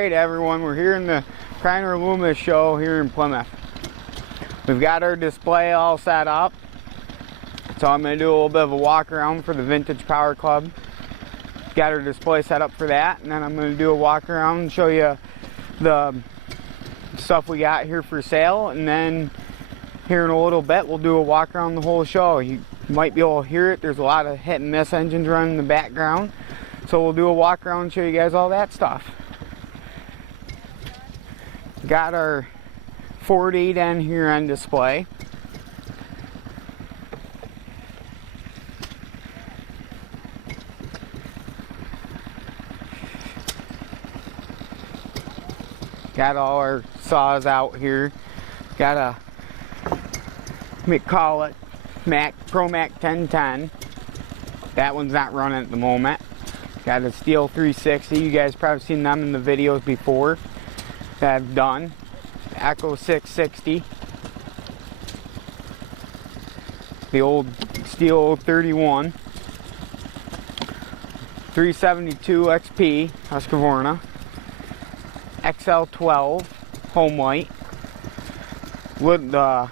Alright everyone, we're here in the Kreiner-Loomis show here in Plymouth. We've got our display all set up. So I'm going to do a little bit of a walk around for the Vintage Power Club. Got our display set up for that, and then I'm going to do a walk around and show you the stuff we got here for sale, and then here in a little bit we'll do a walk around the whole show. You might be able to hear it. There's a lot of hit and miss engines running in the background. So we'll do a walk around and show you guys all that stuff. Got our Ford 8N here on display. Got all our saws out here. Got a, we call it Pro Mac 1010. That one's not running at the moment. Got a Steel 360. You guys probably seen them in the videos before that I've done. Echo 660. The old Steel 31. 372 XP Husqvarna. XL12 home white. With the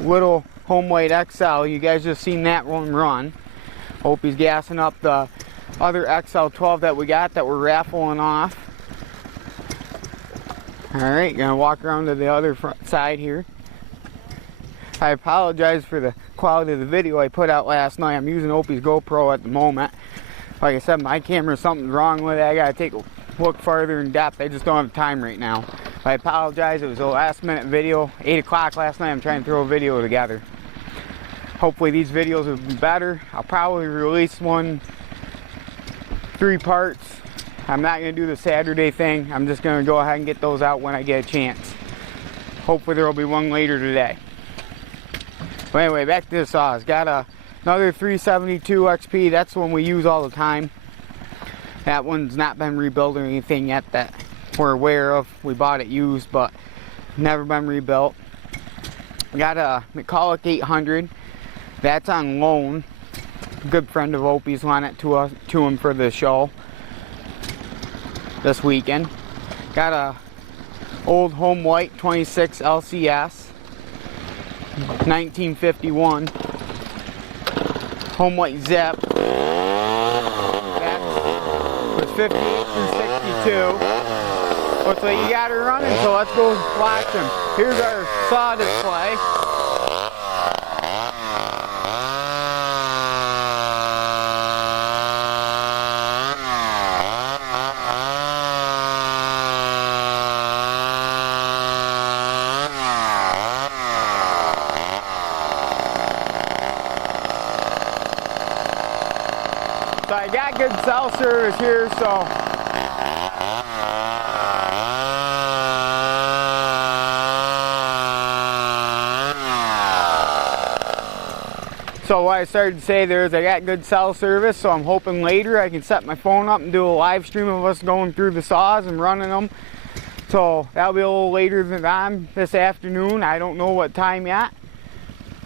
little home white XL, you guys just seen that one run. Hope he's gassing up the other XL12 that we got that we're raffling off. Alright, gonna walk around to the other front side here. I apologize for the quality of the video I put out last night. I'm using Opie's GoPro at the moment. Like I said, my camera, something's wrong with it. I gotta take a look farther in depth. I just don't have time right now. I apologize. It was a last minute video. 8 o'clock last night. I'm trying to throw a video together. Hopefully these videos will be better. I'll probably release one 3 parts. I'm not going to do the Saturday thing. I'm just going to go ahead and get those out when I get a chance. Hopefully there will be one later today. But anyway, back to the saws. Got another 372 XP. That's the one we use all the time. That one's not been rebuilt or anything yet that we're aware of. We bought it used, but never been rebuilt. Got a McCulloch 800. That's on loan. A good friend of Opie's lent it to him for the show this weekend. Got a old home white 26 LCS 1951 home white zip. That was 58 through 62. Looks like you got her running, so let's go watch them. Here's our saw display. So I got good cell service here, So what I started to say there is I got good cell service, so I'm hoping later I can set my phone up and do a live stream of us going through the saws and running them. So that'll be a little later than on this afternoon. I don't know what time yet.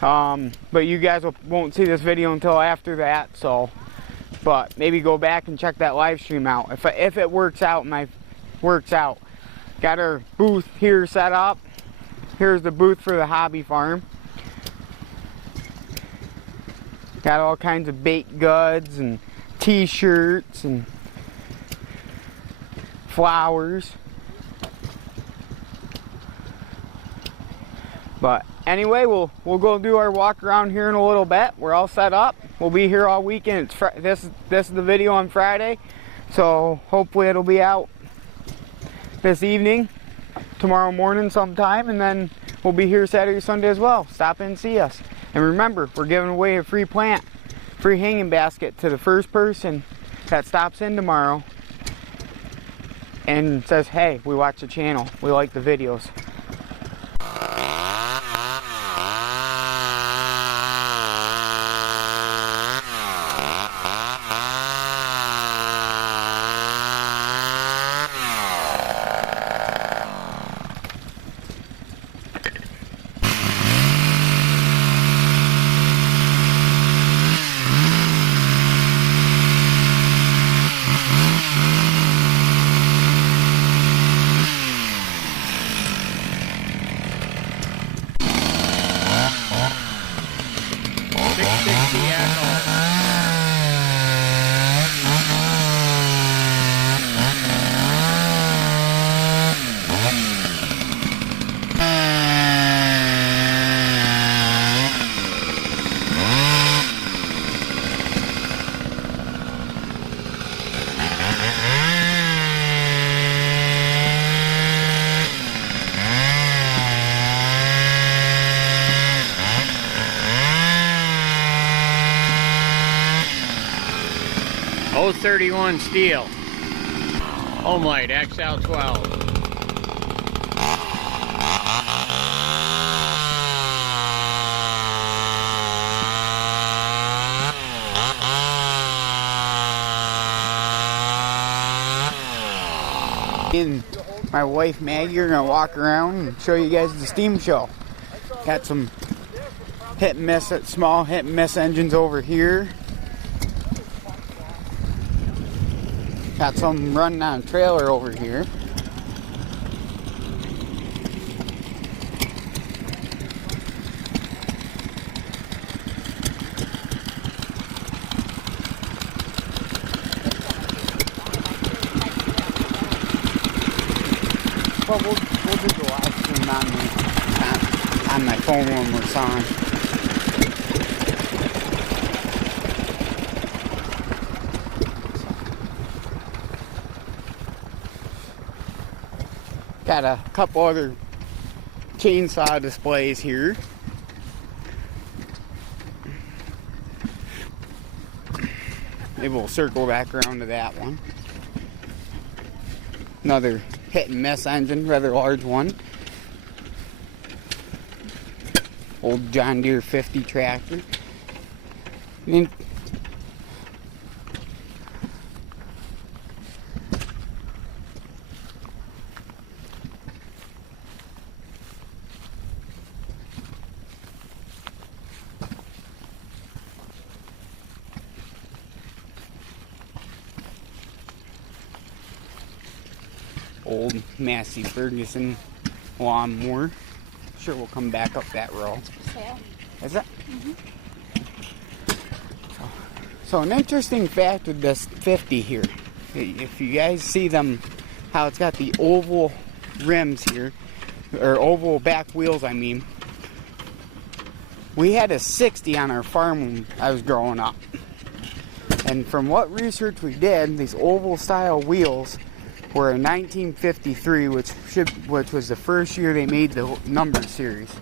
But you guys won't see this video until after that, so. But maybe go back and check that live stream out. If it works out, works out. Got our booth here set up. Here's the booth for the hobby farm. Got all kinds of baked goods and t-shirts and flowers. But anyway, we'll go do our walk around here in a little bit. We're all set up. We'll be here all weekend. This is the video on Friday, so hopefully it'll be out this evening, tomorrow morning sometime, and then we'll be here Saturday, Sunday as well. Stop in and see us. And remember, we're giving away a free plant, free hanging basket to the first person that stops in tomorrow and says, hey, we watch the channel, we like the videos. 031 steel. Homelight XL12. And my wife Maggie are gonna walk around and show you guys the steam show. Got some hit and miss, small hit and miss engines over here. Got some running on a trailer over here. But we'll do the live stream on my phone when we're on. Got a couple other chainsaw displays here. Maybe we'll circle back around to that one. Another hit and miss engine, rather large one. Old John Deere 50 tractor. And old Massey Ferguson lawnmower. Sure, we'll come back up that row. Sale. Is it? So an interesting fact with this 50 here, if you guys see them, how it's got the oval rims here, or oval back wheels, I mean. We had a 60 on our farm when I was growing up. And from what research we did, these oval style wheels were in 1953, which was the first year they made the number series.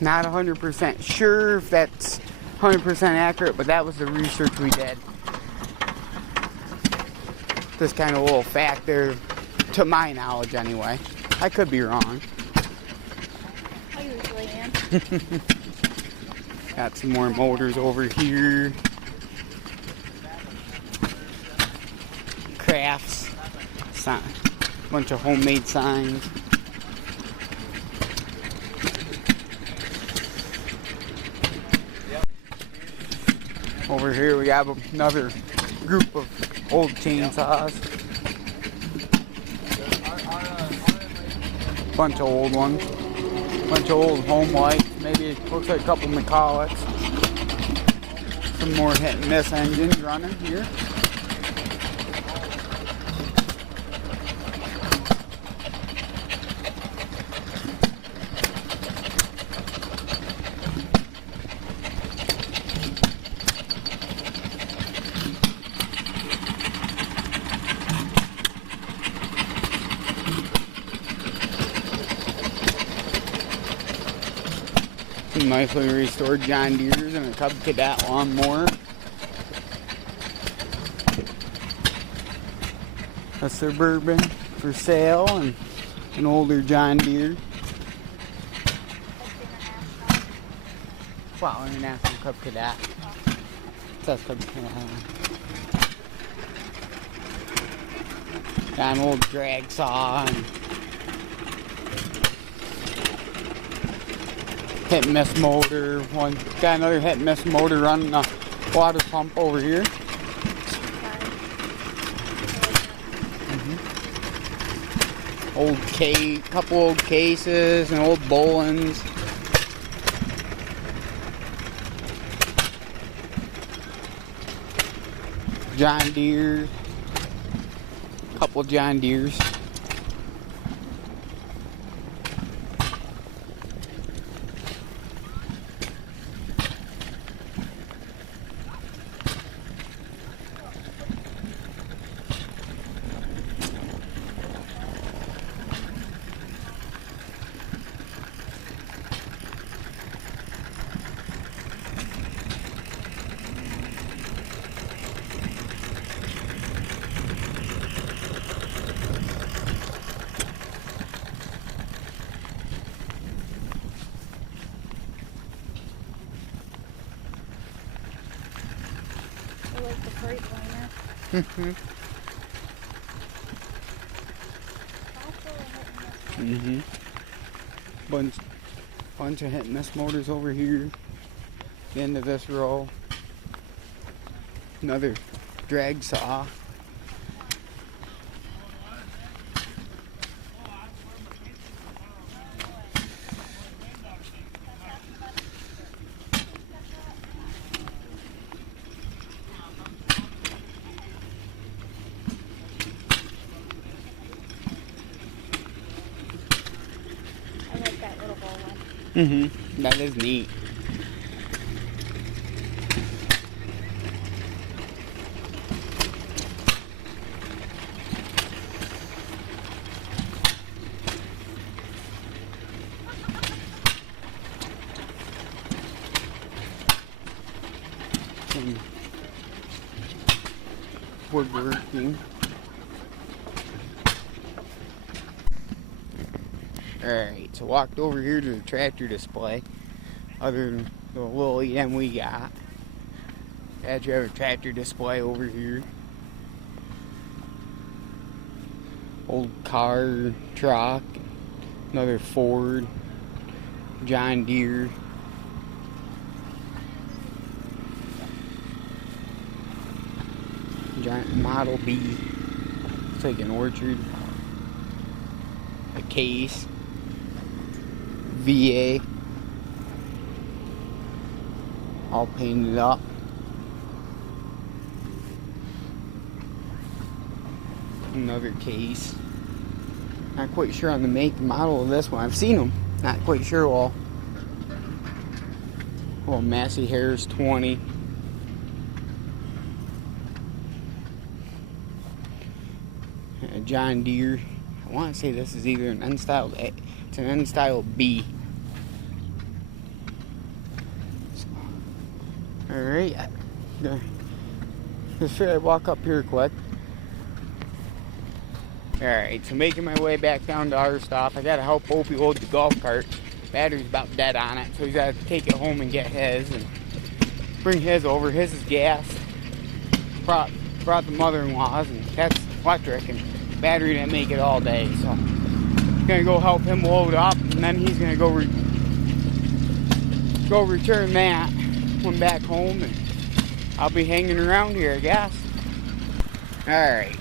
Not 100% sure if that's 100% accurate, but that was the research we did. This kind of little fact there, to my knowledge anyway. I could be wrong. I usually am. Got some more motors over here. Crafts, bunch of homemade signs. Over here we have another group of old chainsaws. Bunch of old ones. Bunch of old Homelights. Maybe it looks like a couple McCullochs. Some more hit and miss engines running here. Some nicely restored John Deere's and a Cub Cadet lawnmower. A Suburban for sale and an older John Deere. Wow, International Cub Cadet. It says Cub Cadet. Got an old drag saw and hit and miss motor. Got another hit and miss motor running a water pump over here. Old couple old cases and old Bolins. John Deere. Couple John Deeres. Bunch of hit and miss motors over here. The end of this row. Another drag saw. I like that little bowl one. That is neat. Some woodworking. Alright, so walked over here to the tractor display. Other than the little EM we got. Had you have a tractor display over here. Old car, truck, another Ford, John Deere. Giant Model B. It's like an orchard. A case. VA. All painted up. Another case. Not quite sure on the make and model of this one. I've seen them. Not quite sure. Well, Massey Harris 20. John Deere. I want to say this is either an N-style. It's an N-style B. Alright. Just sure I walk up here quick. Alright, so making my way back down to our stop. I gotta help Opie load the golf cart. Battery's about dead on it, so he's gotta take it home and get his and bring his over. His is gas. Brought the mother-in-law's, and that's electric, and battery didn't make it all day, so I'm gonna go help him load up, and then he's gonna go return that when back home, and I'll be hanging around here, I guess. Alright,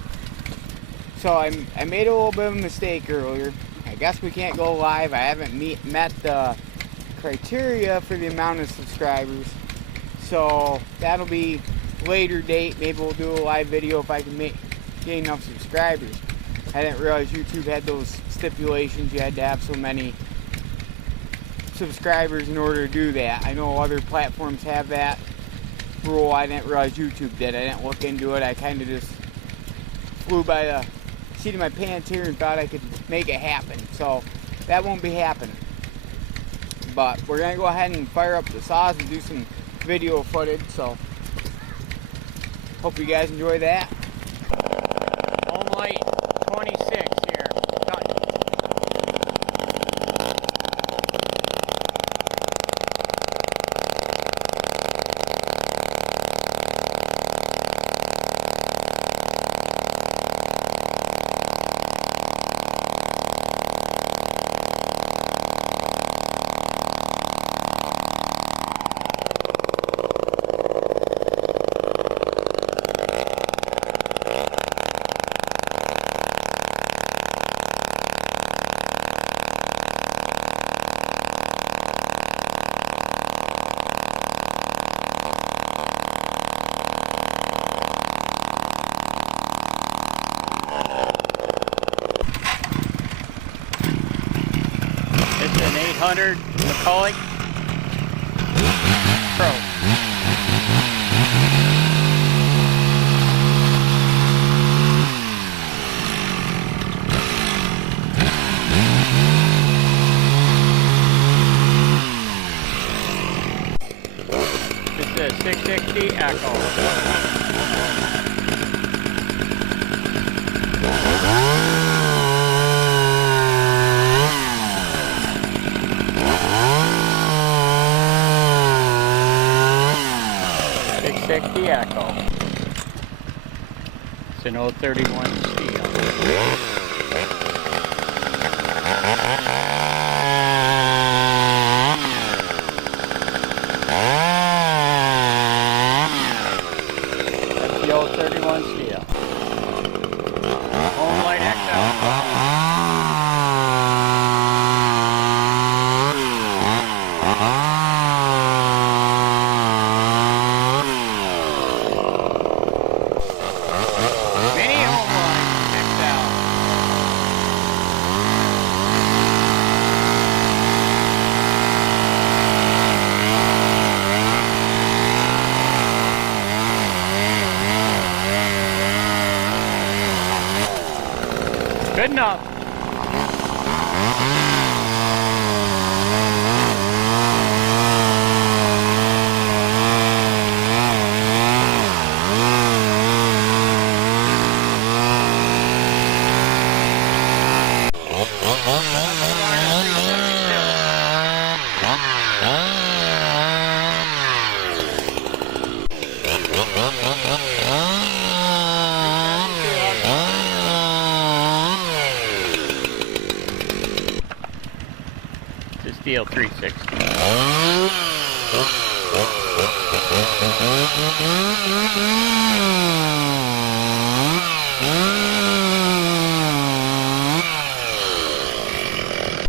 so I made a little bit of a mistake earlier. I guess we can't go live. I haven't met the criteria for the amount of subscribers, so that'll be later date. Maybe we'll do a live video if I can gain enough subscribers. I didn't realize YouTube had those stipulations. You had to have so many subscribers in order to do that. I know other platforms have that rule. I didn't realize YouTube did. I didn't look into it. I kind of just flew by the seat of my pants here and thought I could make it happen. So that won't be happening. But we're going to go ahead and fire up the saws and do some video footage. So hope you guys enjoy that. Home light 26 here. Done. It's an 800 McCulloch Pro. It's a 660 Echo. 660 Echo. an 031 steel. That's the 031 steel. Home light Good enough. The steel 360.